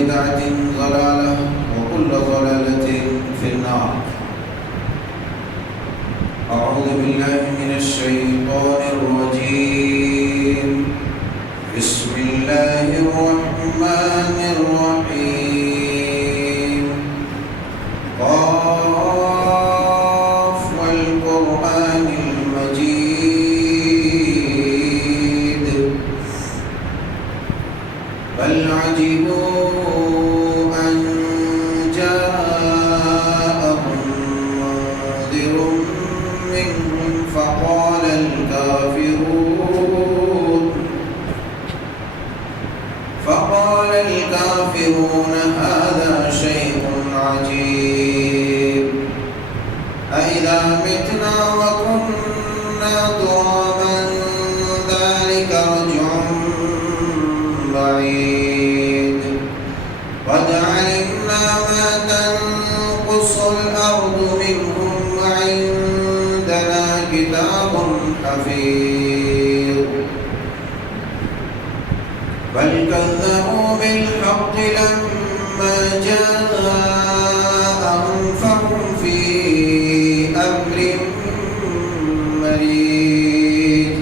بدعة ضلالة وكل ضلالة في النار. أعوذ بالله من الشيطان الرجيم. بسم الله الرحمن الرحيم. قاف والقرآن المجيد بل عجبوا أن جاءهم منذر منهم فقال الكافرون هذا شيء عجيب أإذا متنا وكنا ترابا ذلك رجع بعيد قد علمنا ما تنقص الأرض منهم وعندنا كتاب حفيظ بل كذبوا بالحق لما جاءهم فهم في أمر مريج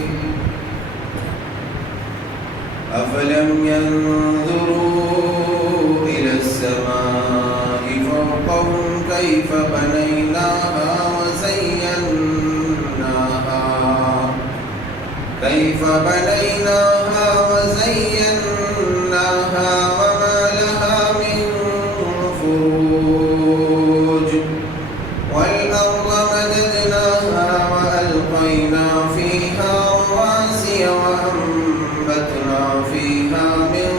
أفلم ينظروا إلى السماء فوقهم كيف بنيناها وزيناها وما لها من فروج والأرض مددناها وألقينا فيها رواسي وأنبتنا فيها من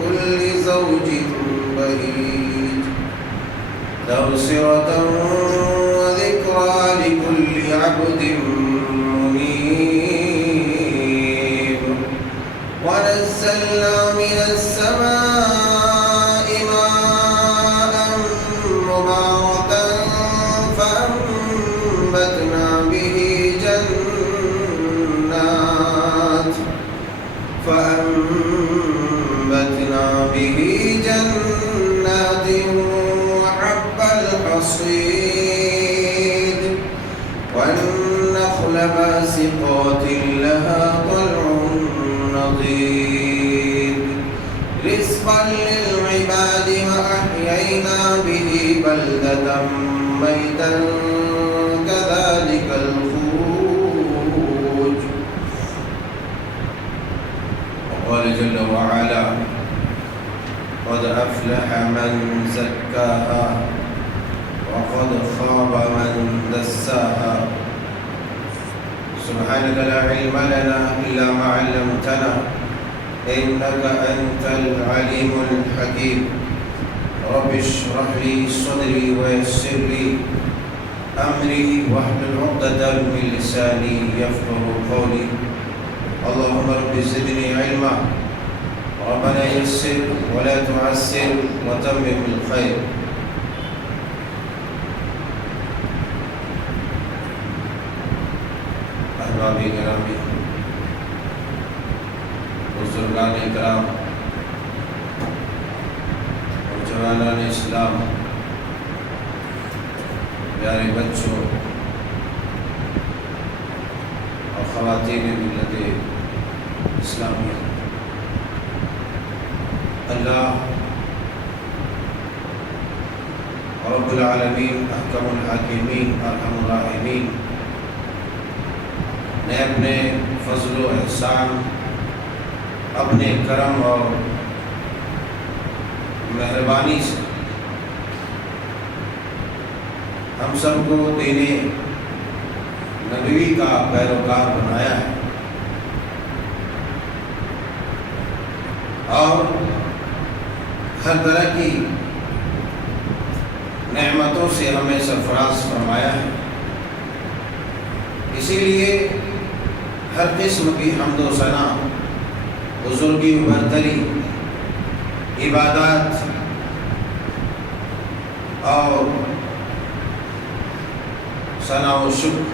كل زوج بهيج تبصرة وذكرى لكل عبد منيب ونزلنا من السماء ماء مباركا فأنبتنا به جنات وحب الحصيد والنخل باسقات لها طلع نضيد رزقا للعباد وأحيينا به بلدة ميتا كذلك الخروج. وقال جل وعلا قد أفلح من زكاها وقد خاب من دساها. سبحانك لا علم لنا إلا ما علمتنا إنك أنت العليم الحكيم. رب اشرح لي صدري ويسر لي أمري واحلل عقدة من لساني يفقهوا قولي. اللهم رب زدني علما ربنا يسر ولا تعسر وتمم الخير. احبابی گرامی، بزرگان کرام اور جوانان اسلام، پیارے بچوں اور خواتین ملت اسلامیہ، اللہ رب العالمین احکم الحاکمین ارحم الراحمین نے اپنے فضل و احسان، اپنے کرم اور مہربانی سے ہم سب کو دین نبوی کا پیروکار بنایا ہے اور ہر طرح کی نعمتوں سے ہمیں سرفراز فرمایا ہے. اسی لیے ہر قسم کی حمد و ثنا، بزرگی و برتری، عبادات اور ثنا و شکر،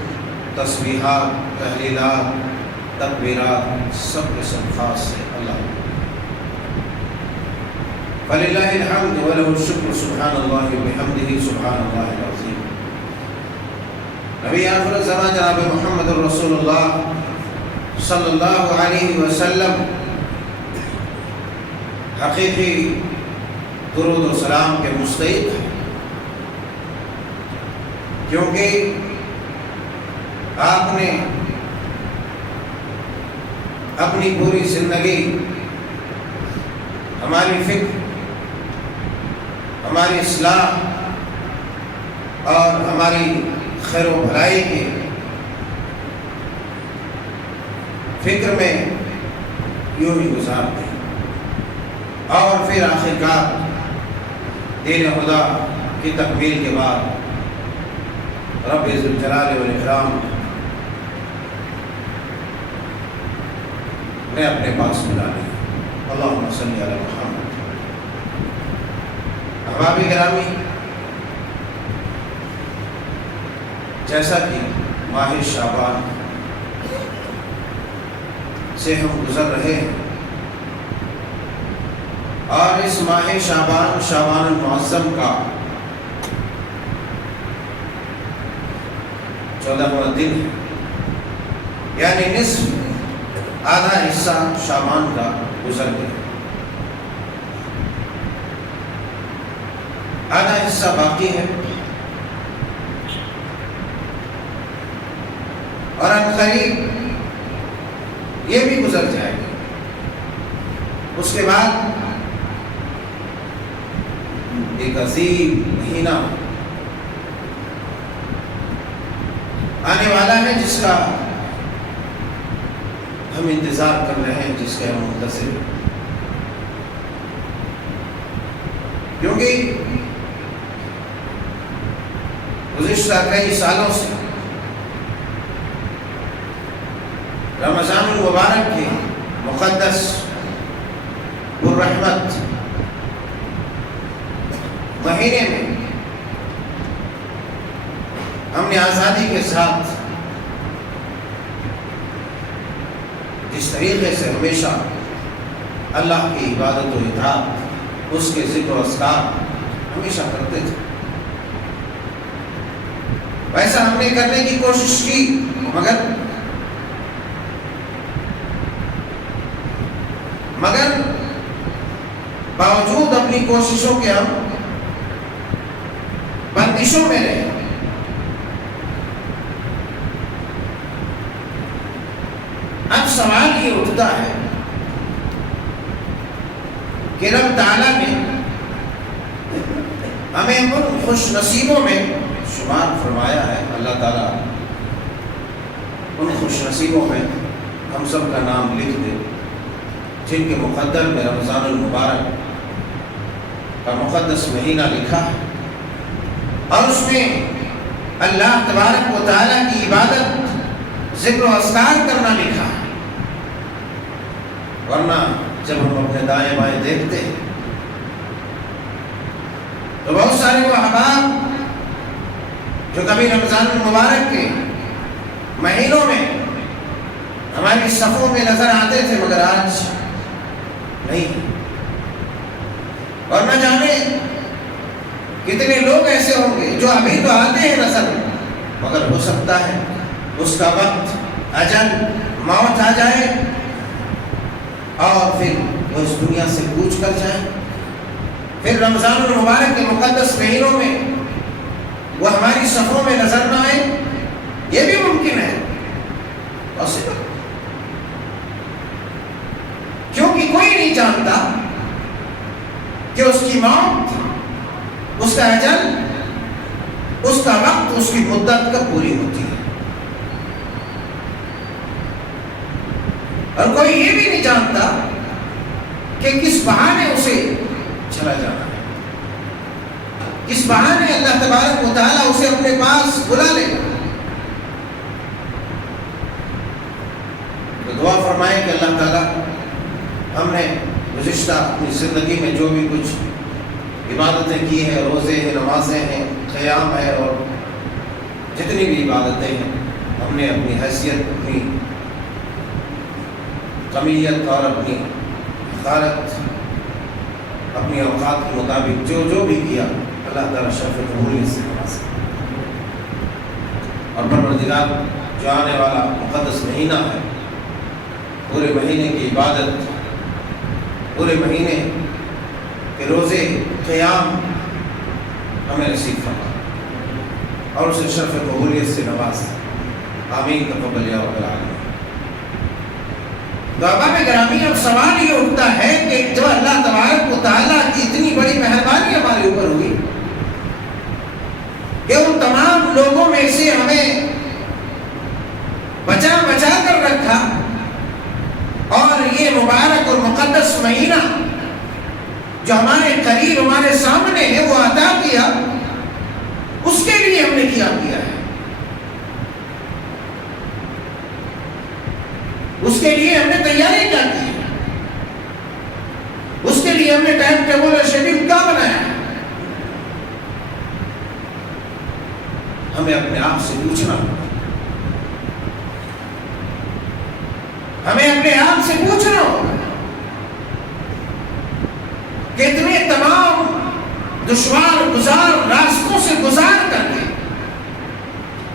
تسبیحات، تحلیلات، تکبیرات سب کے سب خاص ہے اللہ. فللہ الحمد ولہ الشکر سبحان اللہ وبحمدہ سبحان اللہ العظیم۔ نبی آخر الزمان جناب محمد رسول اللہ صلی اللہ علیہ وسلم حقیقی درود و سلام کے مستحق ہیں، کیونکہ آپ نے اپنی پوری زندگی ہماری فکر، ہماری اصلاح اور ہماری خیر و بھلائی کی فکر میں یوں ہی گزارتے ہیں، اور پھر آخرکار دین خدا کی تکمیل کے بعد رب ذوالجلال والاکرام نے اپنے پاس ملا لیا۔ اللہم صلی علی محمد۔ احباب گرامی، جیسا کہ ماہ شعبان سے ہم گزر رہے ہیں، اور اس ماہ شعبان المعظم کا 14واں دن ہے، یعنی نصف آدھا حصہ شعبان کا گزر گیا، آدھا حصہ باقی ہے، اور عنقریب یہ بھی گزر جائے گا۔ اس کے بعد ایک عظیم مہینہ آنے والا ہے، جس کا ہم انتظار کر رہے ہیں، جس کے ہم منتظر ہیں، کیونکہ گزشتہ کئی سالوں سے رمضان المبارک کے مقدس الرحمت مہینے میں ہم نے آزادی کے ساتھ جس طریقے سے ہمیشہ اللہ کی عبادت و اطاعت، اس کے ذکر و اذکار ہمیشہ کرتے تھے، ویسا ہم نے کرنے کی کوشش کی، مگر باوجود اپنی کوششوں کے ہم بندشوں میں رہے۔ اب سوال یہ اٹھتا ہے کہ رب تعالیٰ نے ہمیں ان خوش نصیبوں میں شمار فرمایا ہے، اللہ تعالیٰ ان خوش نصیبوں میں ہم سب کا نام لکھ دے، جن کے مقدر میں رمضان المبارک کا مقدس مہینہ لکھا ہے، اور اس میں اللہ تبارک و تعالیٰ کی عبادت، ذکر و اذکار کرنا لکھا ہے۔ ورنہ جب ہم اپنے دائیں بائیں دیکھتے ہیں تو بہت سارے وہ احباب جو کبھی رمضان المبارک کے مہینوں میں ہماری صفوں میں نظر آتے تھے، مگر آج نہیں، اور نہ جانے کتنے لوگ ایسے ہوں گے جو ابھی تو آتے ہیں نظر، مگر ہو سکتا ہے اس کا وقت، اجل، موت آ جائے اور پھر وہ اس دنیا سے کوچ کر جائے، پھر رمضان المبارک کے مقدس مہینوں میں وہ ہماری صفوں میں نظر نہ آئے۔ یہ بھی ممکن ہے، پاسبل، کیونکہ کوئی نہیں جانتا کہ اس کی موت، اس کا اجل، اس کا وقت، اس کی مدت کب پوری ہوتی ہے، اور کوئی یہ بھی نہیں جانتا کہ کس بہانے اسے چلا جانا ہے، کس بہانے اللہ تبارک و تعالیٰ اسے اپنے پاس بلا لے گا۔ تو دعا فرمائے کہ اللہ تعالیٰ ہم نے گزشتہ اپنی زندگی میں جو بھی کچھ عبادتیں کی ہیں، روزے ہیں، نمازیں ہیں، قیام ہے، اور جتنی بھی عبادتیں ہیں، ہم نے اپنی حیثیت، اپنی کمیت اور اپنی حقارت اپنی اوقات کے مطابق جو جو بھی کیا اللہ تعالیٰ شرف قبولیت سے نوازا۔ اور پروردگار جو آنے والا مقدس مہینہ ہے، پورے مہینے کی عبادت، پورے مہینے کے روزے قیام ہمیں نصیب فرما اور اسے شرف قبولیت سے نواز۔ آمین تقبل یا رب العالمین۔ تو احباب گرامی، اب سوال یہ اٹھتا ہے کہ جو اللہ تبارک و تعالیٰ کی اتنی بڑی مہربانی ہمارے اوپر ہوئی کہ ان تمام لوگوں میں سے ہمیں بچا بچا کر رکھا اور یہ مبارک اور مقدس مہینہ جو ہمارے قریب ہمارے سامنے ہے وہ عطا کیا، اس کے لیے ہم نے کیا ہے، اس کے لیے ہم نے تیاری کیا کی ہے، اس کے لیے ہم نے ٹائم ٹیبل اور شیڈول کیا بنایا ہے۔ ہمیں اپنے آپ سے پوچھنا ہوگا، ہمیں اپنے آپ سے پوچھنا ہوگا کہ اتنے تمام دشوار گزار راستوں سے گزار کر کے،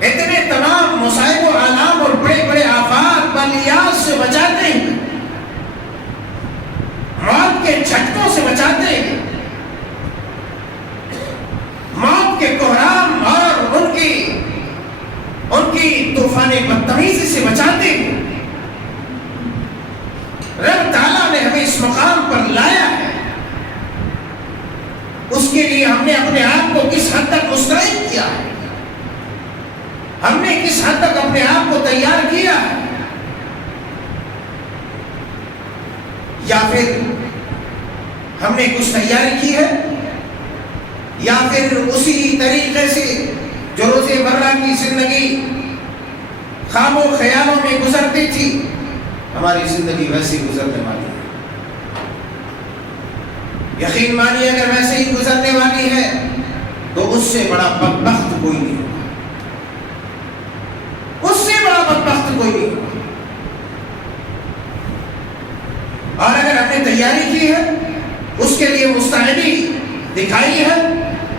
اتنے تمام مصائب و آلام اور بڑے بڑے آفات بلیات سے بچاتے ہیں، موت کے جھٹکوں سے بچاتے ہیں، موت کے کوہرام اور ان کی طوفان بدتمیزی سے بچاتے ہیں۔ رب تعالیٰ نے ہمیں اس مقام پر لایا ہے، اس کے لیے ہم نے اپنے آپ کو کس حد تک مستعد کیا ہے، ہم نے کس حد تک اپنے آپ کو تیار کیا ہے، یا پھر ہم نے کچھ تیاری کی ہے، یا پھر اسی طریقے سے جو روز مرہ کی زندگی خواب و خیالوں میں گزرتی تھی، ہماری زندگی ویسے ہی گزرنے والی ہے۔ یقین مانیے اگر ویسے ہی گزرنے والی ہے تو اس سے بڑا بدبخت کوئی نہیں ہوگا، اس سے بڑا بدبخت کوئی نہیں ہوگا۔ اور اگر ہم نے تیاری کی ہے، اس کے لیے مستعدی دکھائی ہے،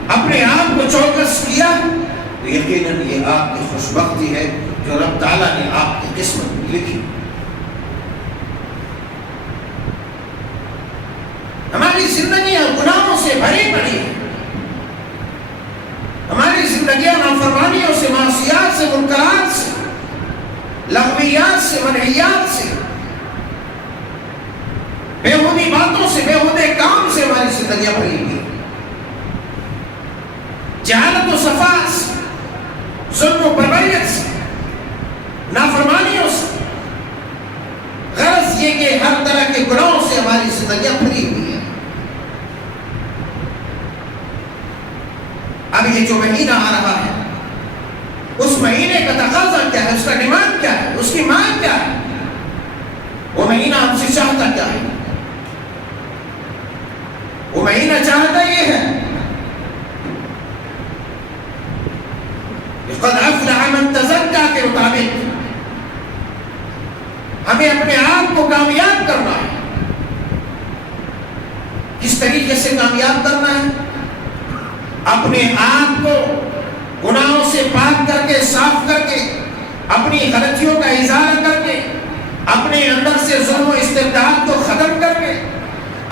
اپنے آپ کو چوکس کیا، تو یقیناً یہ آپ کی خوش بختی ہے جو رب تعالیٰ نے آپ کی قسمت میں لکھی۔ ہماری زندگیاں گناہوں سے بھری پڑی ہیں، ہماری زندگیاں نافرمانیوں سے، معصیات سے، منکرات سے، لغویات سے، منہیات سے، بےہودی باتوں سے، بےہودے کام سے ہماری زندگیاں بھری ہوئی ہیں، جہالت و صفات سے، ظلم و بربریت سے، نافرمانیوں سے، غرض یہ کہ ہر طرح کے گناہوں سے ہماری زندگیاں بھری ہوئی ہیں۔ اب یہ جو مہینہ آ رہا ہے، اس مہینے کا تقاضا کیا ہے، اس کا ڈیمانڈ کیا ہے، اس کی مانگ کیا ہے؟ وہ مہینہ ہم سے چاہتا کیا ہے؟ وہ مہینہ چاہتا یہ ہے قد افلح من تزکا کے مطابق ہمیں اپنے آپ کو کامیاب کرنا ہے۔ کس طریقے سے کامیاب کرنا ہے؟ اپنے آپ کو گناہوں سے پاک کر کے، صاف کر کے، اپنی غلطیوں کا اظہار کر کے، اپنے اندر سے ظلم و استبداد کو ختم کر کے،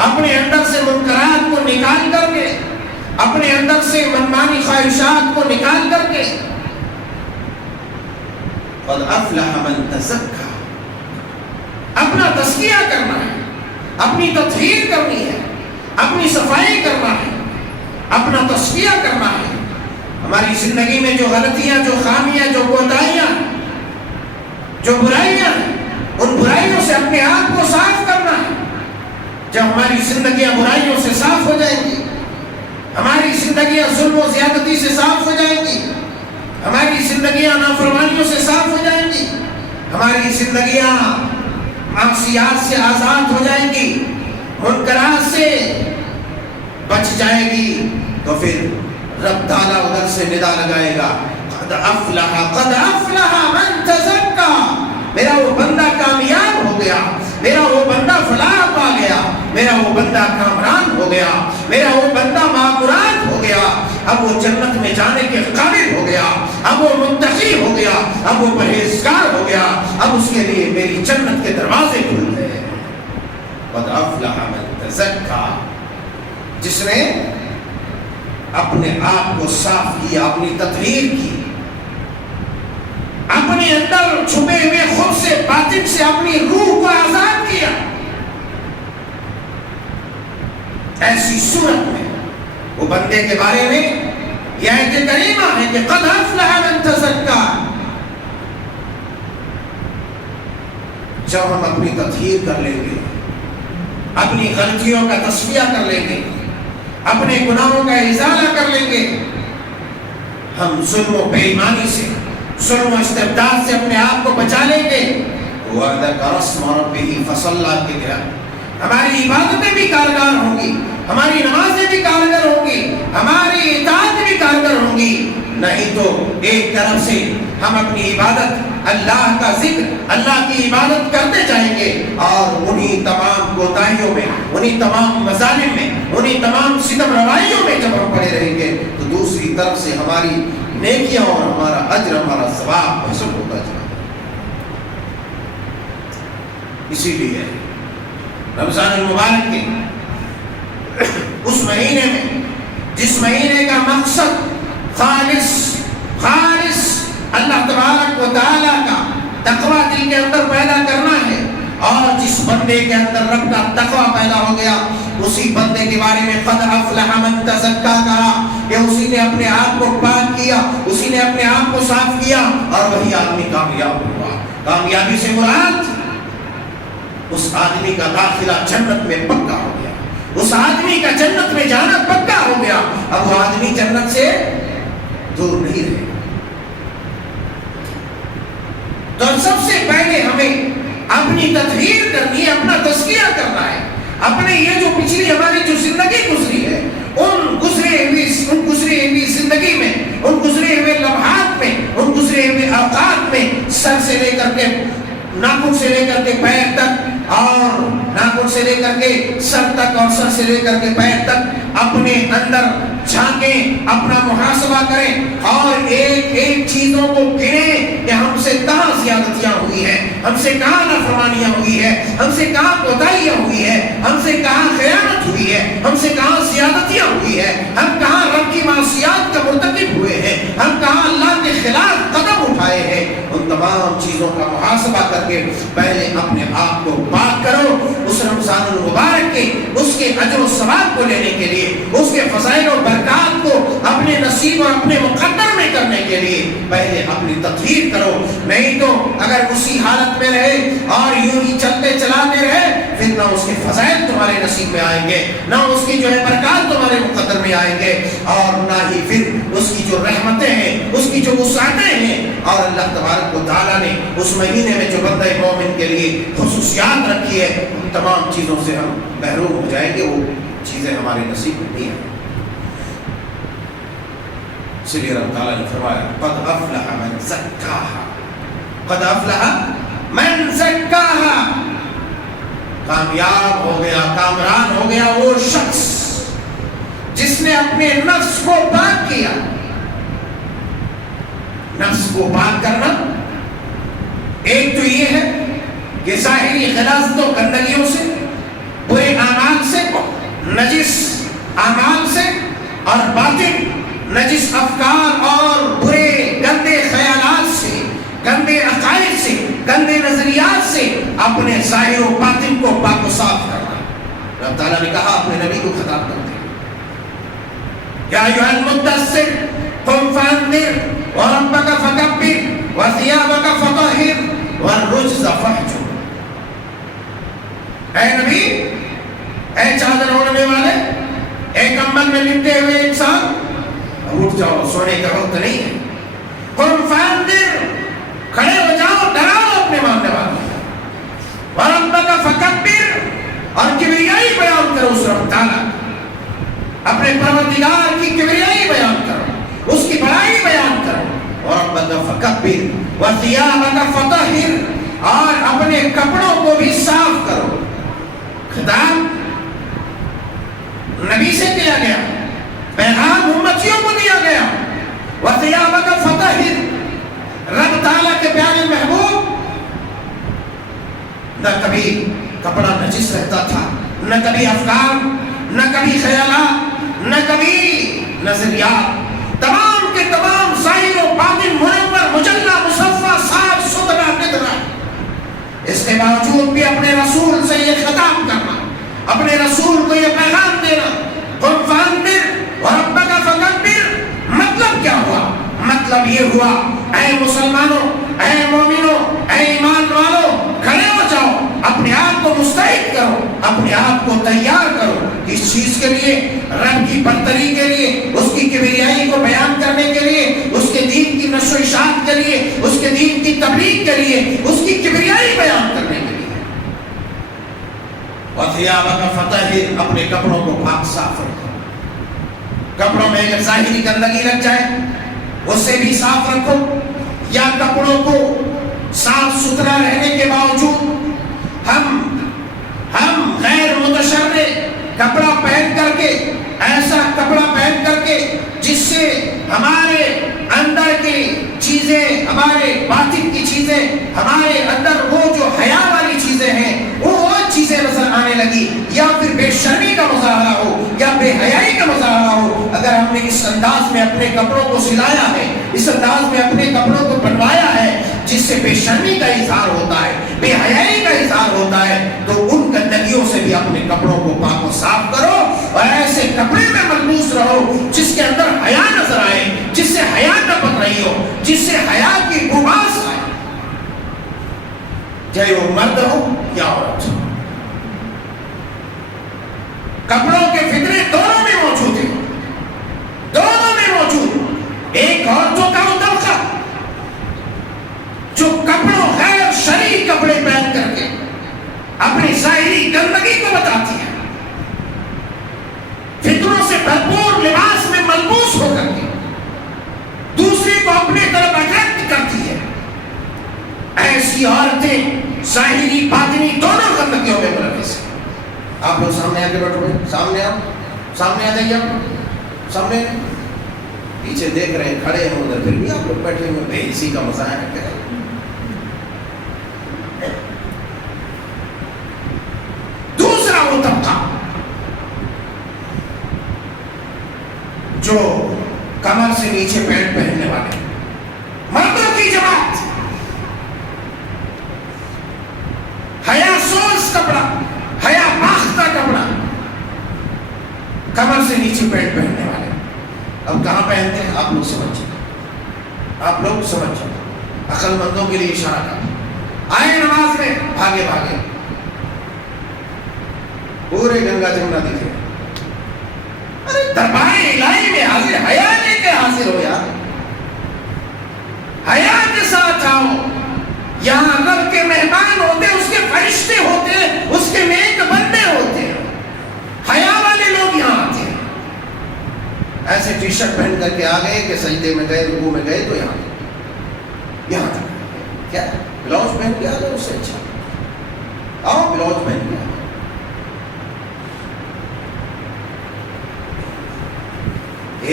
اپنے اندر سے منکرات کو نکال کر کے، اپنے اندر سے منمانی خواہشات کو نکال کر کے، قد افلح من تزکا، اپنا تزکیہ کرنا ہے، اپنی تطہیر کرنی ہے، اپنی صفائی کرنا ہے، اپنا تزکیہ کرنا ہے۔ ہماری زندگی میں جو غلطیاں، جو خامیاں، جو کوتاہیاں، جو برائیاں ہیں، ان برائیوں سے اپنے آپ کو صاف کرنا ہے۔ جب ہماری زندگیاں برائیوں سے صاف ہو جائیں گی، ہماری زندگیاں ظلم و زیادتی سے صاف ہو جائیں گی، ہماری زندگیاں نافرمانیوں سے صاف ہو جائیں گی، ہماری زندگیاں معصیات سے آزاد ہو جائیں گی، منکرات سے بچ جائے گی، تو پھر رب تعالیٰ ادھر سے ندا لگائے گا قد افلح من تزکا، میرا وہ بندہ کامیاب ہو گیا، میرا وہ بندہ فلاح پا گیا، میرا وہ بندہ کامران ہو گیا، میرا وہ بندہ معمورات ہو گیا، اب وہ جنت میں جانے کے قابل ہو گیا، اب وہ متقی ہو گیا، اب وہ پرہیزگار ہو گیا، اب اس کے لیے میری جنت کے دروازے کھل گئے۔ قد افلح من تزکا، جس نے اپنے آپ کو صاف کیا، اپنی تطہیر کی، اپنے اندر چھپے ہوئے خود سے، باطن سے اپنی روح کو آزاد کیا۔ ایسی صورت میں وہ بندے کے بارے میں یہ آیت کریمہ ہے کہ قد افلح من تزکا۔ جب ہم اپنی تطہیر کر لیں گے، اپنی غلطیوں کا تصفیہ کر لیں گے، اپنے گناہوں کا ازالہ کر لیں گے، ہم ظلم و بے ایمانی سے، ظلم و استبداد سے اپنے آپ کو بچا لیں گے، وَذَكَرَ اسْمَ رَبِّهِ فَصَلَّى کی طرح ہماری عبادتیں بھی کارگر ہوں گی، ہماری نمازیں بھی کارگر ہوں گی، ہماری اطاعت بھی کارگر ہوں گی۔ نہیں تو ایک طرف سے ہم اپنی عبادت، اللہ کا ذکر، اللہ کی عبادت کرتے جائیں گے، اور انہی تمام کوتاہیوں میں، انہی تمام مظالم میں، انہی تمام ستم روائیوں میں جب ہم پڑے رہیں گے تو دوسری طرف سے ہماری نیکیاں اور ہمارا اجر، ہمارا ثواب حاصل ہوتا جائے۔ اسی لیے رمضان المبارک کے اس مہینے میں، جس مہینے کا مقصد خالص اللہ تبارک و تعالیٰ کا تقوی دل کے اندر پیدا کرنا ہے، اور جس بندے کے اندر رب کا تقوی پیدا ہو گیا، اسی بندے کے بارے میں قد افلح من تزکا کہا کہ اسی نے اپنے آپ کو پاک کیا، اسی نے اپنے آپ کو صاف کیا، اور وہی آدمی کامیاب ہوا۔ کامیابی سے مراد اس آدمی کا داخلہ جنت میں پکا ہو گیا، اس آدمی کا جنت میں جانا پکا ہو گیا، اب وہ آدمی جنت سے دور نہیں رہے۔ تو سب سے پہلے ہمیں اپنی تطہیر کرنی ہے، اپنا تزکیہ کرنا ہے، اپنے یہ جو پچھلی ہماری جو زندگی گزری ہے، ان گزرے ہوئی زندگی میں، ان گزرے ہوئے لمحات میں، ان گزرے ہوئے اوقات میں، سر سے لے کر کے ناخن سے لے کر کے پیر تک، اور ناخن سے لے کر کے سر تک، اور سر سے لے کر کے پیر تک اپنے اندر جھانکیں، اپنا محاسبہ کریں، اور ایک ایک چیزوں کو گنیں کہ ہم سے کہاں زیادتیاں ہوئی ہیں، ہم سے کہاں نافرمانیاں ہوئی ہے، ہم سے کہاں کوتاہیاں ہوئی ہے، ہم سے کہاں خیانت ہوئی ہے، ہم سے کہاں زیادتیاں ہوئی ہے، ہم کہاں رب کی معصیات کا مرتکب ہوئے ہیں، ہم کہاں اللہ کے خلاف قدم اٹھائے ہیں۔ ان تمام چیزوں کا محاسبہ کر کے پہلے اپنے آپ کو پاک کرو، اس رمضان المبارک کے اس کے اجر و ثواب کو لینے کے لیے، اس کے فضائل و برکات کو اپنے نصیب اور اپنے مقدر میں کرنے کے لیے پہلے اپنی تطہیر کرو۔ نہیں تو اگر اسی حالت میں رہے اور یوں ہی چلتے چلاتے رہے، پھر نہ اس کے فضائل تمہارے نصیب میں آئیں گے، نہ اس کی جو ہے برکات تمہارے مقدر میں آئیں گے، اور نہ ہی پھر اس کی جو رحمتیں ہیں، اس کی جو وسعتیں ہیں۔ اور اللہ تبارک و تعالیٰ نے اس مہینے میں جو بندہ مومن کے لیے خصوصیات رکھی ہے، ان تمام چیزوں سے ہم محروم ہو جائیں گے، وہ چیزیں ہمارے نصیب میں نہیں ہیں۔ اس لیے رب تعالیٰ نے فرمایا قد افلح من زکاہا، قد افلح من زکاہا، کامیاب ہو گیا، کامران ہو گیا وہ شخص جس نے اپنے نفس کو پاک کیا۔ نفس کو پاک کرنا ایک تو یہ ہے کہ ظاہری خلاصتوں گندگیوں سے، برے اعمال سے، نجس اعمال سے، اور باطن نجس افکار اور برے گندے خیالات سے، گندے عقائد سے، گندے نظریات سے اپنے ظاہر و باطن کو پاک و صاف کرنا۔ رب تعالیٰ نے کہا اپنے نبی کو خطاب کرتے ہیں، یا ایھا المدثر قم فانذر وربک فکبر وثیابک فطہر والرجز فاہجر۔ اے نبی، اے چادر اوڑھنے والے، اے کمبل میں لپٹے ہوئے انسان، اٹھ جاؤ، سونے کا وقت نہیں ہے۔ قم فانذر، کھڑے ہو جاؤ، ڈراؤ اپنے ماننے والوں۔ وربک فکبر، اور کبریائی بیان کرو اس رب تعالیٰ، اپنے پروردگار کی کبریائی بیان کرو، اس کی بڑائی بیان کرو۔ وربک فکبر وثیابک فطہر، اور اپنے کپڑوں کو بھی صاف کرو۔ خطاب کپڑا نجس رہتا تھا، نہ کبھی افکار، نہ کبھی خیالات، نہ کبھی نظریات، تمام کے تمام ظاہر و باطن منور، مجلہ، مصفہ، صاف ستھرا نترا۔ اس کے باوجود بھی اپنے رسول سے یہ خطاب کرنا، اپنے رسول کو یہ پیغام دینا، قم فانذر وربک فکبر۔ مطلب کیا ہوا؟ مطلب یہ ہوا اے مسلمانوں، اے مومنوں، اے ایمان والوں، کھڑے ہو جاؤ، اپنے آپ کو مستعد کرو، اپنے آپ کو تیار کرو اس چیز کے لیے، رب کی برتری کے لیے، اس کی کبریائی کو بیان کرنے کے لیے، اس کے دین کی نشر و اشاعت کے لیے، اس کے دین کی تبلیغ کے لیے، اس کی کبریائی بیان کرنے کے لیے۔ وَثِيَابَكَ فَطَهِّرْ، اپنے کپڑوں کو پاک صاف رکھو۔ کپڑوں میں اگر ظاہری گندگی لگ جائے اسے بھی صاف رکھو، یا کپڑوں کو صاف ستھرا رہنے کے باوجود ہم غیر متشرع کپڑا پہن کر کے، ایسا کپڑا پہن کر کے جس سے ہمارے اندر کی چیزیں، ہمارے باطن کی چیزیں، ہمارے اندر وہ جو حیا والی چیزیں ہیں وہ چیزیں نظر آنے لگی، یا پھر بے شرمی کا مظاہرہ ہو یا بے حیائی کا مظاہرہ ہو، اگر ہم نے اس انداز میں اپنے کپڑوں کو سلایا ہے، اس انداز میں اپنے کپڑوں کو بنوایا ہے جس سے بے شرمی کا اظہار ہوتا ہے، بے حیائی کا اظہار ہوتا ہے، تو ان گندگیوں سے بھی اپنے کپڑوں کو پاک و صاف کرو، اور ایسے کپڑے میں ملبوس رہو جس کے اندر حیا نظر آئے، جس سے حیا ٹپک رہی ہو، جس سے حیا کی بھاس آئے، چاہے وہ مرد ہو یا عورت۔ کپڑوں کے فتنے دونوں میں موجود ہیں، دونوں میں موجود۔ ایک عورتوں کا وہ طبقہ جو کپڑوں، غیر شرعی کپڑے پہن کر کے اپنی ظاہری گندگی کو بتاتی ہے، فتنوں سے بھرپور لباس میں ملبوس ہو کر کے دوسری کو اپنے طرف اٹریکٹ کرتی ہے۔ ایسی عورتیں ظاہری باطنی دونوں گندگیوں میں ملوث ہیں۔ آپ لوگ سامنے آ کے بیٹھو، سامنے آؤ، سامنے آ جائیے، آپ سامنے، پیچھے دیکھ رہے ہیں، کھڑے ہیں ادھر، پھر بھی آپ لوگ بیٹھے ہوئے بے حسی کا مظاہرہ کر رہے ہیں۔ دوسرا وہ طبقہ جو کمر سے نیچے پینٹ پہننے والے، مردوں کی جماعت، حیا سوز کپڑا، حیا باختہ کپڑا، کمر سے نیچے پینٹ پہننے والے۔ اب کہاں پہنتے ہیں؟ آپ لوگ سمجھ جائیں، آپ لوگ سمجھ جائیں، عقل مندوں کے لیے اشارہ کر، آئے نماز میں بھاگے بھاگے پورے گنگا جمنا دکھے، ارے دربار الہی میں حاضر، حیا لے کے حاضر ہو یار، حیا کے ساتھ آؤ۔ یہاں رب کے مہمان ہوتے، اس کے فرشتے ہوتے، اس کے نیک بندے ہوتے، حیا والے لوگ یہاں آتے ہیں۔ ایسے ٹی شرٹ پہن کر کے آ گئے کہ سجدے میں گئے، رکوع میں گئے، تو یہاں تک کیا بلاؤز پہن کے آ گئے، اس سے اچھا آؤ بلاؤز پہن کے آ گئے۔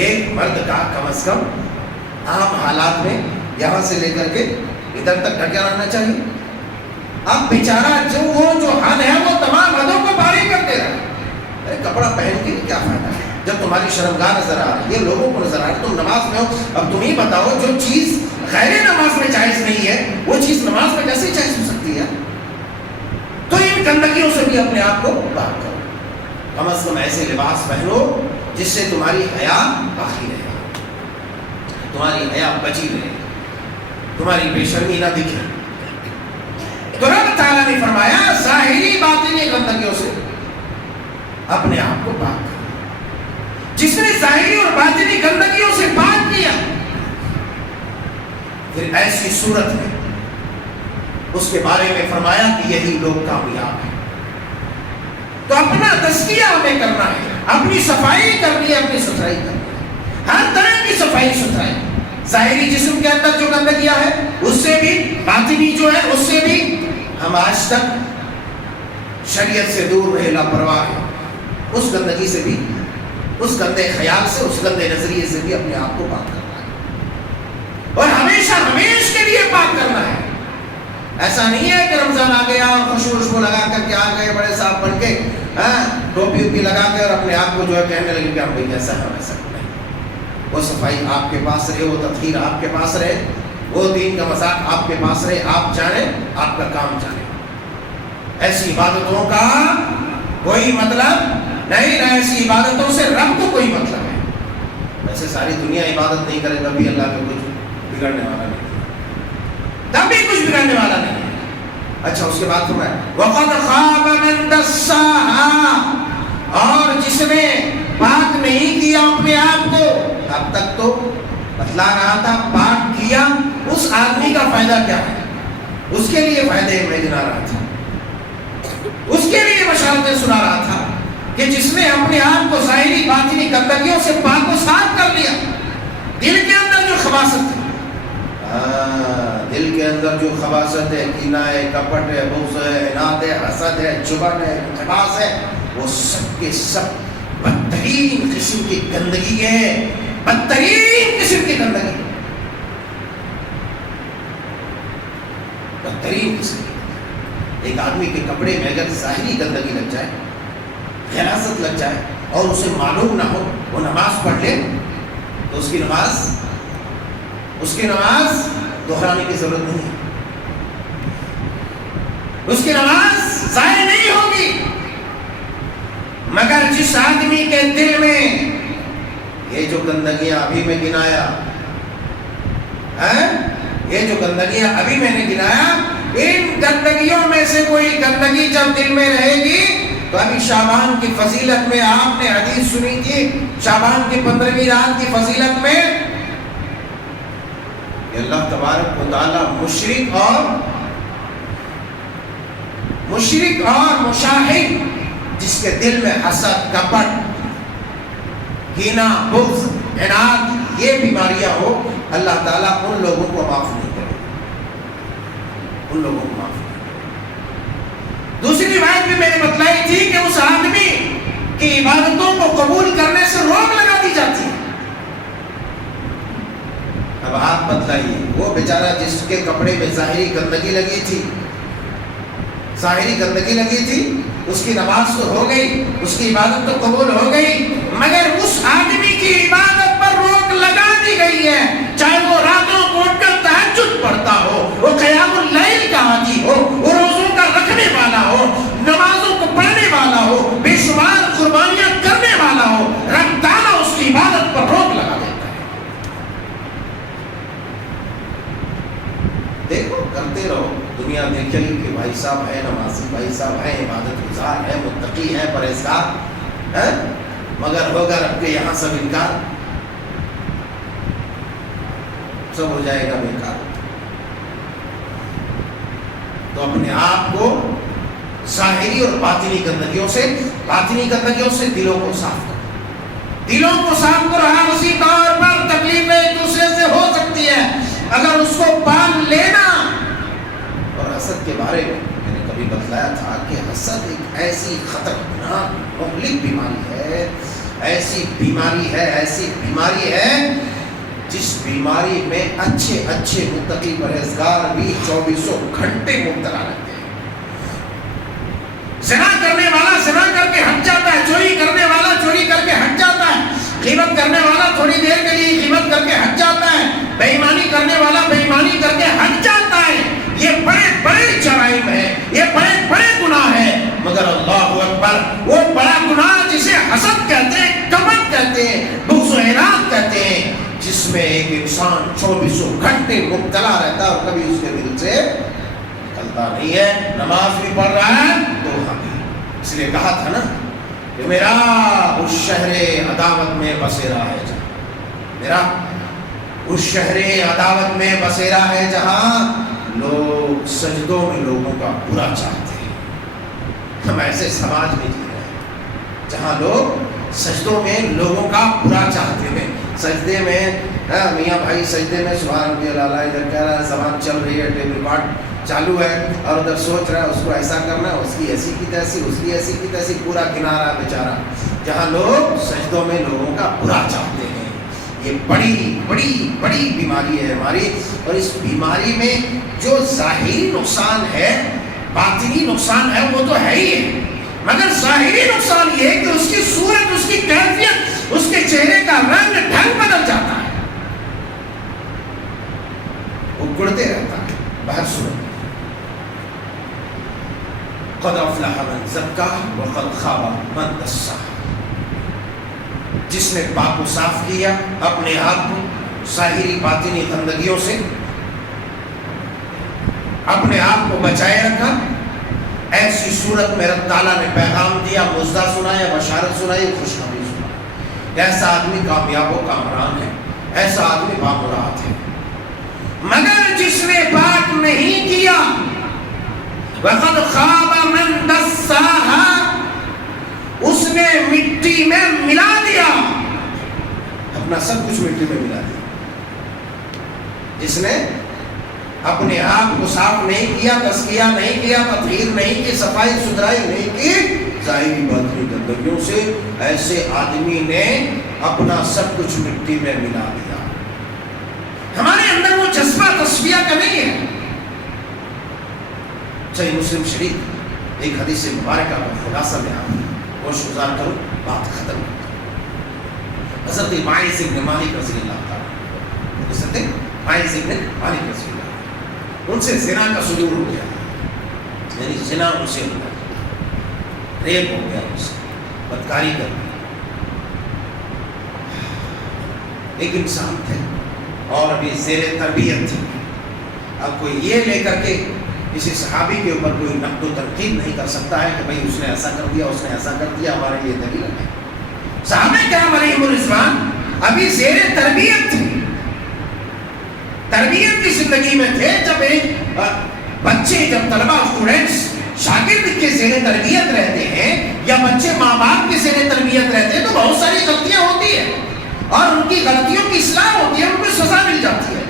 ایک مرد کا کم از کم عام حالات میں یہاں سے لے کر کے ادھر تک ڈھکا رہنا چاہیے۔ اب بیچارہ جو حد ہے وہ تمام حدوں کو پاری کر دے رہا ہے۔ ارے کپڑا پہن کے کیا فائدہ ہے جب تمہاری شرمگاہ نظر آ رہی ہے، لوگوں کو نظر آ رہی ہے، تم نماز میں ہو۔ اب تم ہی بتاؤ، جو چیز غیر نماز میں جائز نہیں ہے وہ چیز نماز میں کیسے جائز ہو سکتی ہے؟ تو ان گندگیوں سے بھی اپنے آپ کو پاک کرو، کم از کم ایسے لباس پہنو جس سے تمہاری حیا باقی رہے، تمہاری حیا بچی رہے، تمہاری بے شرمی نہ دکھے۔ تو رب تعالیٰ نے فرمایا ظاہری باطنی گندگیوں سے اپنے آپ کو پاک کرو۔ جس نے ظاہری اور باطنی گندگیوں سے پاک کیا، پھر ایسی صورت میں اس کے بارے میں فرمایا کہ یہی لوگ کامیاب ہیں۔ تو اپنا تزکیہ ہمیں کرنا ہے، اپنی صفائی کرنی ہے، اپنی ستھرائی کرنی ہے، ہر طرح کی صفائی ستھرائی، ظاہری جسم کے اندر جو گندگیاں ہے اس سے بھی، باطنی جو ہے اس سے بھی۔ ہم آج تک شریعت سے دور رہے، لاپرواہ ہیں، اس گندگی سے بھی، اس گندے خیال سے، اس گندے نظریے سے بھی اپنے آپ کو پاک کرنا ہے، اور ہمیشہ ہمیش کے لیے پاک کرنا ہے۔ ایسا نہیں ہے کہ رمضان آ گیا اور خوشبو لگا کر کے آ گئے بڑے صاحب بن کے، ٹوپی ووپی لگا کے اور اپنے آپ کو جو ہے کہنے لگے کہ ہم بھائی ایسا ہے ویسا نہیں. وہ صفائی آپ کے پاس رہے، وہ تطہیر آپ کے پاس رہے، وہ دین کا مذاق آپ کے پاس رہے، آپ جانیں، آپ کا کام جانیں. ایسی عبادتوں کا کوئی مطلب نہیں، نہ ایسی عبادتوں سے رب کو کوئی مطلب ہے. ویسے ساری دنیا عبادت نہیں کرے تب بھی اللہ کا کچھ بگڑنے والا نہیں، تب بھی کچھ بگڑنے والا نہیں. اچھا اس کے بعد فرمایا وَقَدْ خَابَ مَنْ دَسَّاهَا، اور جس نے پاک نہیں کیا اپنے آپ کو. اب تک تو بتلا رہا تھا پاک کیا، اس آدمی کا فائدہ کیا ہے، اس کے لیے فائدے میں گنا رہا تھا، اس کے لیے بشارتیں سنا رہا تھا کہ جس نے اپنے آپ کو ظاہری باطنی گندگیوں سے پاک و صاف کر لیا. دل کے اندر جو خباثت ہے، دل کے اندر جو خباثت ہے، کینہ ہے، کپٹ ہے، بغض ہے، عناد ہے، حسد ہے، جبن ہے، التباس ہے، وہ سب کے سب بدترین قسم کی گندگی ہے، بدترین قسم کی گندگی، بدترین قسم کی. ایک آدمی کے کپڑے میں اگر ظاہری گندگی لگ جائے، غلاظت لگ جائے اور اسے معلوم نہ ہو، وہ نماز پڑھ لے تو اس کی نماز دہرانے کی ضرورت نہیں ہے، اس کی نماز ضائع نہیں ہوگی. مگر جس آدمی کے دل میں یہ جو گندگیاں ابھی میں گنایا، یہ جو گندگیاں ابھی میں نے گنایا، ان گندگیوں میں سے کوئی گندگی جب دل میں رہے گی تو ابھی شعبان کی فضیلت میں آپ نے حدیث سنی تھی، شعبان کی 15ویں رات کی فضیلت میں کہ اللہ تبارک و تعالی مشرک اور مشاہد جس کے دل میں حسد، کپٹ، کینہ، بغض، عناد یہ بیماریاں ہو، اللہ تعالیٰ ان لوگوں کو معاف نہیں کرے، ان لوگوں کو معاف نہیں کرے. دوسری بات بھی میں نے بتلائی تھی کہ اس آدمی کی عبادتوں کو قبول کرنے سے روک لگا دی جاتی ہے. اب آپ بتلائیے، وہ بیچارہ جس کے کپڑے میں ظاہری گندگی لگی تھی، اس کی نماز تو ہو گئی، اس کی عبادت تو قبول ہو گئی، مگر اس آدمی کی عبادت پر روک لگا دی گئی ہے. چاہے وہ راتوں کو اٹھ کر تہجد پڑھتا ہو، وہ قیام اللیل کا عادی ہو، وہ روزوں کا رکھنے والا ہو، نمازوں کو پڑھنے والا ہو، بے شمار قربانیاں کرنے والا ہو، رب تعالیٰ اس کی عبادت پر روک لگا دیتا ہے. دیکھو کرتے رہو، دنیا دیکھے گی کہ بھائی صاحب ہے نمازی، بھائی صاحب ہے عبادت گزار ہے، متقی ہے، پرہیزگار ہے، مگر ہوگا رب کے یہاں سب انکار، سب ہو جائے گا بیکار. تو اپنے آپ کو ظاہری اور باطنی گندگیوں سے دلوں کو صاف کرو، دلوں کو صاف کرو. ہر اسی طور پر تکلیفیں ایک دوسرے سے ہو سکتی ہے، اگر اس کو پال لینا. اور حسد کے بارے میں نے کبھی بتلایا تھا کہ حسد ایک ایسی خطرناک مہلک ایسی بیماری ہے جس بیماری میں اچھے متقی پرہیزگار بھی 24 گھنٹے مبتلا رہتے ہیں. زنا کرنے والا زنا کر کے ہٹ جاتا ہے، چوری کرنے والا چوری کر کے ہٹ جاتا ہے، غیبت کرنے والا تھوڑی دیر کے لیے غیبت کر کے ہٹ جاتا ہے، بے ایمانی کرنے والا بے ایمانی کر کے ہٹ جاتا ہے. یہ بڑے جرائم ہیں، یہ بڑے گناہ ہیں، مگر اللہ اکبر، وہ بڑا گناہ جسے حسد کہتے ہیں، کپٹ کہتے ہیں، بغض و عناد کہتے ہیں، جس میں ایک انسان 24 گھنٹے مبتلا رہتا ہے اور کبھی اس کے دل سے نکلتا نہیں ہے. نماز بھی پڑھ رہا ہے تو اس لیے کہا تھا نا کہ میرا اس شہر عداوت میں بسیرا ہے جہاں، میرا اس شہر عداوت میں بسیرا ہے جہاں لوگ سجدوں میں لوگوں کا برا چاہتے ہیں. ہم ایسے سماج میں جی رہے ہیں جہاں لوگ سجدوں میں لوگوں کا برا چاہتے ہیں. سجدے میں میاں بھائی سجدے میں سبحان ربی العلیٰ ادھر کہہ رہا ہے، زبان چل رہی ہے، ٹیپ ریکارڈ چالو ہے، اور ادھر سوچ رہا ہے اس کو ایسا کرنا ہے، اس کی ایسی کی تیسی، اس کی ایسی کی تیسی، پورا گنا رہا بیچارہ. جہاں لوگ سجدوں میں لوگوں کا برا چاہتے ہیں، یہ بڑی بڑی بڑی بیماری ہے ہماری، اور اس بیماری میں جو ظاہری نقصان ہے، باطنی نقصان ہے، وہ تو ہے ہی ہے، مگر ظاہری نقصان یہ ہے کہ اس کی صورت، اس کی کیفیت، اس کے چہرے کا رنگ ڈھنگ بدل جاتا ہے، وہ گڑتے رہتا ہے باہر صورت۔ قد افلح من زکاہ وقد خاب من دساہ، جس نے پاک و صاف کیا اپنے آپ کو ظاہری باطنی گندگیوں سے، اپنے آپ کو بچائے رکھا، ایسی صورت میں رب تعالیٰ نے پیغام دیا، مژدہ سنایا، بشارت سنائی، خوشخبری سنائی، ایسا آدمی کامیاب و کامران ہے، ایسا آدمی بامراد ہے۔ مگر جس نے پاک نہیں کیا، وَقَدْ خَابَ مَنْ دَسَّاهَا، اس نے مٹی میں ملا دیا، اپنا سب کچھ مٹی میں ملا دیا۔ جس نے اپنے آپ کو صاف نہیں کیا، تزکیہ نہیں کیا، تطہیر نہیں کی، صفائی ستھرائی نہیں کی ظاہری باطنی گندگیوں سے، ایسے آدمی نے اپنا سب کچھ مٹی میں ملا دیا۔ ہمارے اندر وہ جذبہ تصفیہ کا نہیں ہے۔ صحیح مسلم شریف ایک حدیث مبارکہ کا خلاصہ میں آپ ہوش گزار کروں، بات ختم کروں۔ حضرت ماعز بن مالک رضی اللہ تعالیٰ، حضرت ماعز بن مالک رضی اللہ، ان سے زنا کا صدور ہو گیا، یعنی زنا ان سے ہو گیا، ریپ ہو گیا، ان سے بدکاری کر دی۔ ایک انسان تھے اور ابھی زیر تربیت تھی، اب کوئی یہ لے کر کے کسی صحابی کے اوپر کوئی نقد و تنقید نہیں کر سکتا ہے کہ بھئی اس نے ایسا کر دیا، اس نے ایسا کر دیا، ہمارے لیے دلیل ہے۔ صحابہ کرام علیہم الرضوان ابھی زیر تربیت تھے، تربیت کی زندگی میں تھے۔ جب ایک بچے، جب طلبہ، اسٹوڈنٹس شاگرد کے زیر تربیت رہتے ہیں یا بچے ماں باپ کے زیر تربیت رہتے ہیں تو بہت ساری غلطیاں ہوتی ہیں اور ان کی غلطیوں کی اصلاح ہوتی ہے، ان کو سزا مل جاتی ہے۔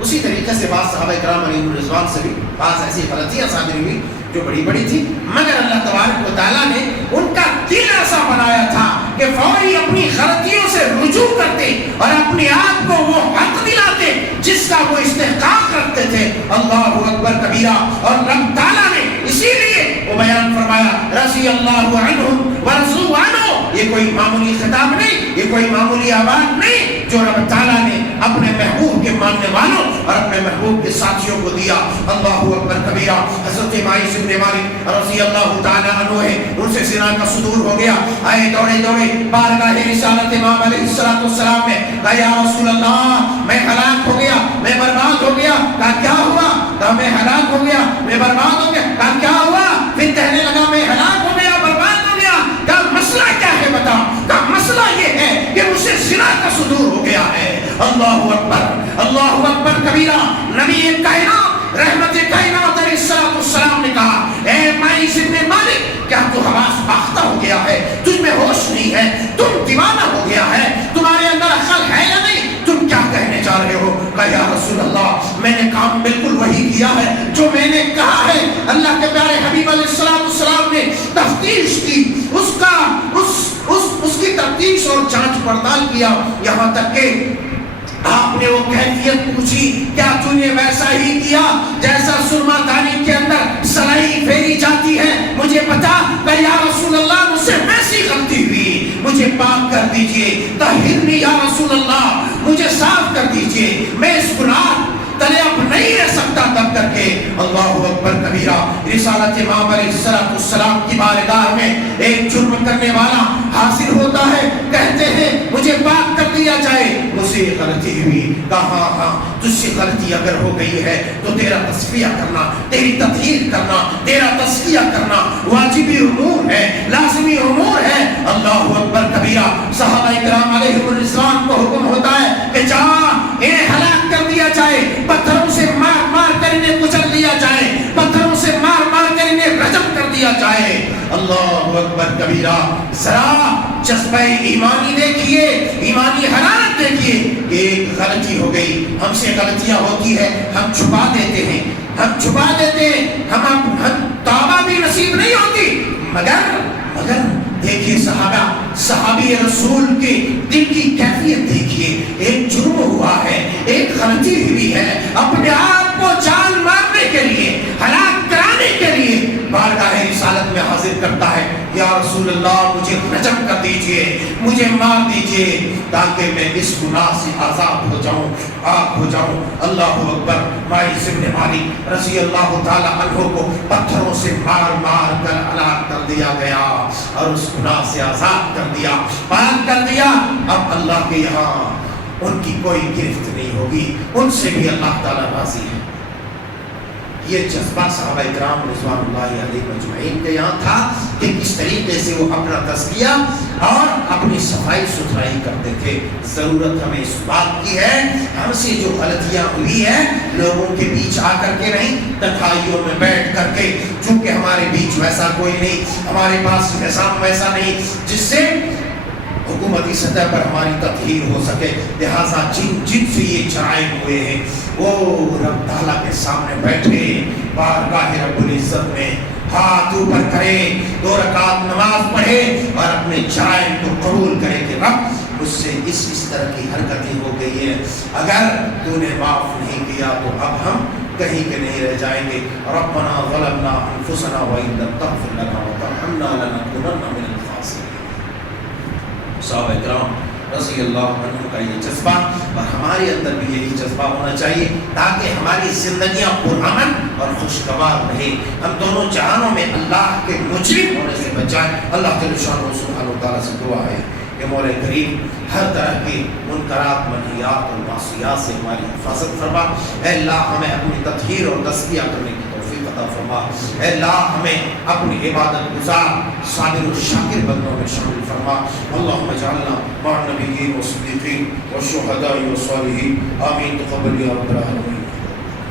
اسی طریقے سے بعض صحابہ کرام علیہم الرضوان سے بھی بعض ایسی غلطیاں صادر ہوئی جو بڑی بڑی تھی، مگر اللہ تبارک و تعالیٰ نے ان کا دل ایسا بنایا تھا کہ فوری اپنی غلطیوں سے رجوع کرتے اور اپنے آپ کو وہ حق دلاتے جس کا وہ استحقاق رکھتے تھے۔ اللہ اکبر کبیرہ۔ اور رب تعالیٰ نے اسی لیے وہ بیان فرمایا، رضی اللہ عنہم ورضوا عنہ، یہ کوئی معمولی خطاب نہیں، یہ کوئی معمولی آواز نہیں جو رب تعالیٰ نے اپنے محبوب کے ماننے والوں اور اپنے محبوب کے ساتھیوں کو دیا۔ اللہ اکبر کبیرہ۔ حضرت ماعز بن مالک رضی اللہ تعالیٰ عنہ ہے، ان سے زنا کا صدور ہو گیا، آئے دوڑے دوڑے بارگاہ رسالت امام علیہ السلام میں، کہا یا رسول اللہ میں ہلاک ہو گیا، میں برباد ہو گیا۔ کہا کیا ہوا؟ کہا میں ہلاک ہو گیا، میں برباد ہو گیا۔ کہا کیا ہوا؟ پھر کہنے لگا میں ہلاک ہو گیا، برباد ہو گیا۔ کہا مسئلہ کیا ہے بتا؟ کہا مسئلہ یہ ہے کہ مجھ سے زنا کا صدور ہو گیا ہے۔ اللہ اکبر، اللہ اکبر کبیرہ۔ نبی کائنات رحمت کائنات علیہ السلام نے کہا، اے ماعز بن مالک، کیا تو حواس باختہ ہو گیا ہے؟ تجھ میں ہوش نہیں ہے؟ تم دیوانہ ہو گیا ہے؟ تمہارے اندر عقل ہے یا نہیں؟ تم کیا کہنے جا رہے ہو؟ کہا یا رسول اللہ میں نے کام بالکل وہی کیا ہے جو میں نے کہا ہے۔ اللہ کے پیارے حبیب علیہ السلام نے تفتیش کی، اس کی تفتیش اور جانچ پڑتال کیا، یہاں تک کہ آپ نے وہ کیفیت پوچھی، کیا تو نے ویسا ہی کیا جیسا سرما دانی کے اندر سلائی پھیری جاتی ہے؟ مجھے بتا۔ کہ یا رسول اللہ مجھ سے ویسی غلطی ہوئی، مجھے پاک کر دیجئے، طہرنی یا رسول اللہ، مجھے صاف کر دیجئے، میں اس گناہ تلے اب نہیں رہ سکتا۔ تب کر کے اللہ اکبر کبیرہ، رسالت امام علیہ السلام کی بارگاہ میں ایک جرم کرنے والا حاضر ہوتا ہے، کہتے ہیں مجھے پاک کر دیا جائے، مجھ سے غلطی ہوئی۔ کہا ہاں تجھ سے غلطی اگر ہو گئی ہے تو تیرا تصفیہ کرنا، تیری تطہیر کرنا، تیرا تزکیہ کرنا واجبی امور ہے، لازمی امور ہے۔ اللہ اکبر کبیرہ۔ صحابہ کرام علیہم الرضوان کو حکم ہوتا ہے کہ جا انہیں ہلاک کر دیا جائے، پتھروں سے مار مار کر انہیں کچل دیا جائے، پتھروں سے مار مار کر انہیں رجم کر دیا جائے۔ اللہ اکبر کبیرہ۔ ذرا جذبہ ایمانی دیکھیے، ایمانی حرارت دیکھیے۔ ایک غلطی ہو گئی، ہم سے غلطیاں ہوتی ہے، ہم چھپا دیتے ہیں، ہم توبہ بھی نصیب نہیں ہوتی، مگر دیکھیے صحابی رسول کے دل کی کیفیت دیکھیے. ایک جرم ہوا ہے, ایک غلطی ہوئی ہے, اپنے آپ کو جان مارنے کے لیے, ہلاک کرانے کے لیے بارگاہ رسالت میں حاضر کرتا ہے, یا رسول اللہ مجھے رجم کر دیجئے, مجھے مار دیجئے تاکہ میں اس گناہ سے آزاد ہو جاؤں, آگ ہو جاؤں. اللہ اکبر. ماعز بن مالک رضی اللہ تعالی عنہ کو پتھروں سے مار مار کر ہلاک کر دیا گیا اور اس گناہ سے آزاد کر دیا, پاک کر دیا. اب اللہ کے یہاں ان کی کوئی گرفت نہیں ہوگی, ان سے بھی اللہ تعالیٰ راضی ہے. یہ جذبہ صحابہ کرام رضوان اللہ علیہ مجمعین کے یہاں تھا کہ کس طریقے سے وہ اپنا تزکیہ اور اپنی صفائی ستھرائی کرتے تھے. ضرورت ہمیں اس بات کی ہے, ہم سے جو غلطیاں ہوئی ہیں لوگوں کے بیچ آ کر کے نہیں, تنہائیوں میں بیٹھ کر کے, چونکہ ہمارے بیچ ویسا کوئی نہیں, ہمارے پاس نظام ویسا نہیں جس سے حکومتی سطح پر ہماری تطہیر ہو سکے, لہٰذا جن سے یہ جرائم ہوئے ہیں وہ رب تعالیٰ کے سامنے بیٹھے, بارگاہ رب العزت میں ہاتھ اوپر کرے, 2 رکعت نماز پڑھے اور اپنے جرائم کو قبول کرے کہ رب مجھ سے اس طرح کی حرکتیں ہو گئی ہیں, اگر تو نے معاف نہیں کیا تو اب ہم کہیں کے نہیں رہ جائیں گے. ربنا ظلمنا انفسنا وان لم تغفر لنا وترحمنا لنكونن من الخاسرین. صحابہ کرام رضی اللہ عنہ کا یہ جذبہ, اور ہمارے اندر بھی یہی جذبہ ہونا چاہیے تاکہ ہماری زندگیاں پرامن اور خوشگوار رہے, ہم دونوں جہانوں میں اللہ کے مجرم ہونے سے بچائیں. اللہ جل شانہ سبحانہ وتعالیٰ سے دعا ہے کہ مولا کریم ہر طرح کی منکرات, منہیات اور معصیات سے ہماری حفاظت فرما. اے اللہ ہمیں اپنی تطہیر اور تزکیہ کرنے کی توفیق عطا فرما. اے اللہ ہمیں اپنی عبادت گزار صابر و شاکر بندوں میں شامل فرما. اللہم اجعلنا مع النبیین والصدیقین والشہداء والصالحین. آمین. تقبل یا رب العالمین.